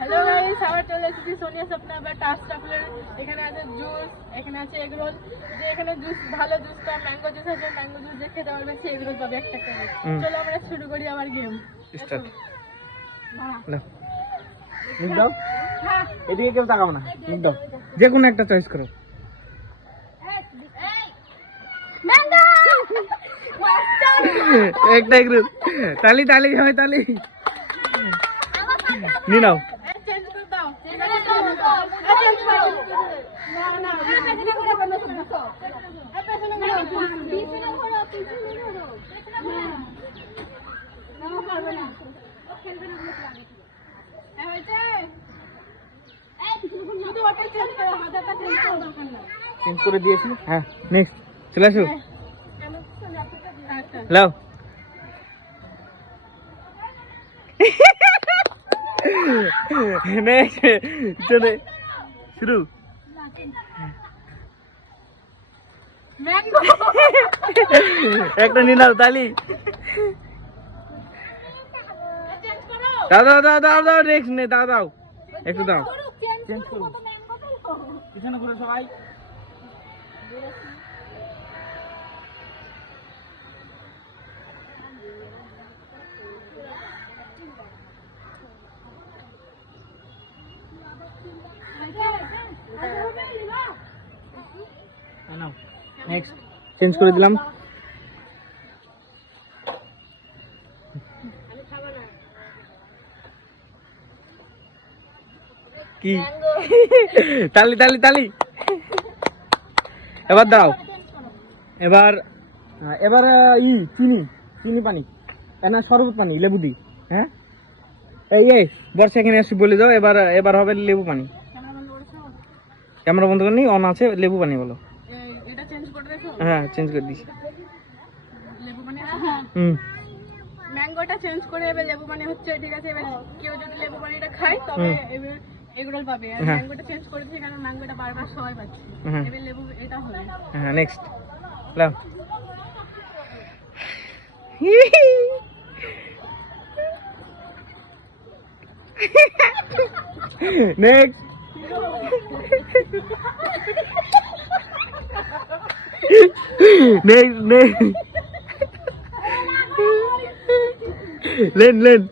Hello guys, আবার চলে এসেছি সোনিয়া স্বপ্না বা টাচ চকলেট। এখানে আছে জুস, এখানে আছে এগরোল। যে এখানে জুস, ভালো জুস পান, ম্যাঙ্গো জুস আছে, ম্যাঙ্গো জুস যে খেতে পারবে সে এগরোল পাবে একটা করে। চলো আমরা শুরু করি আমার গেম স্টার্ট। হ্যাঁ দাও, হ্যাঁ এদিকে কেউ তাকাবো না। দাও, যে কোনো একটা চয়েস করো। ম্যাঙ্গো একটা এগরোল। তালি তালি হয় তালি। নি নাও। চেঞ্জ করে দাও, চেঞ্জ করে দাও। না না পেছনে ঘুরে বন্ধ করে দাও। পেছনে ঘুরে পিছনে ঘোরো, পিছনে ঘোরো। না পারবে না, ও খেলবে না বলে লাগে। এই হইছে, এই পিছনে ঘুরে শুধু ওটা চেঞ্জ করো, হাতটা চেঞ্জ করো, দরকার নাই। চেঞ্জ করে দিয়েছি। হ্যাঁ, নেক্সট চলে আসো। কেমন চলে আপনি? লাও। নেক্সট চলে শুরু। ম্যাঙ্গো একটা নি নাও তালি। চেঞ্জ করো, দাও দাও দাও দাও দাও, নেক্সট নে, দাও দাও একটু দাও। চেঞ্জ করো, ম্যাঙ্গো দাও। পিছনে ঘুরে সবাই। নাও, নেক্সট চেঞ্জ করে দিলাম। কি তালি তালি তালি। এবার দাও, এবার এবার চিনি, চিনি পানি না শরবত পানি, লেবু দি। হ্যাঁ এই বর্ষা এখানে আসি বলে যাও। এবার এবার হবে লেবু পানি। ক্যামেরা বন্ধ করে নি, অন আছে। লেবু পানি বলো। এটা চেঞ্জ করে রেখো। হ্যাঁ, চেঞ্জ করে দিছি। লেবু পানি ম্যাঙ্গোটা চেঞ্জ করে এবার লেবু পানি হচ্ছে, ঠিক আছে। এবার কেউ যদি লেবু পানিটা খায় তবে এবার এগরোল পাবে। আর ম্যাঙ্গোটা চেঞ্জ করে দিয়েছে কারণ ম্যাঙ্গোটা বারবার সবাই পাচ্ছে। এবার লেবু এটা হবে। হ্যাঁ, নেক্সট লাও। Next next next lane lane.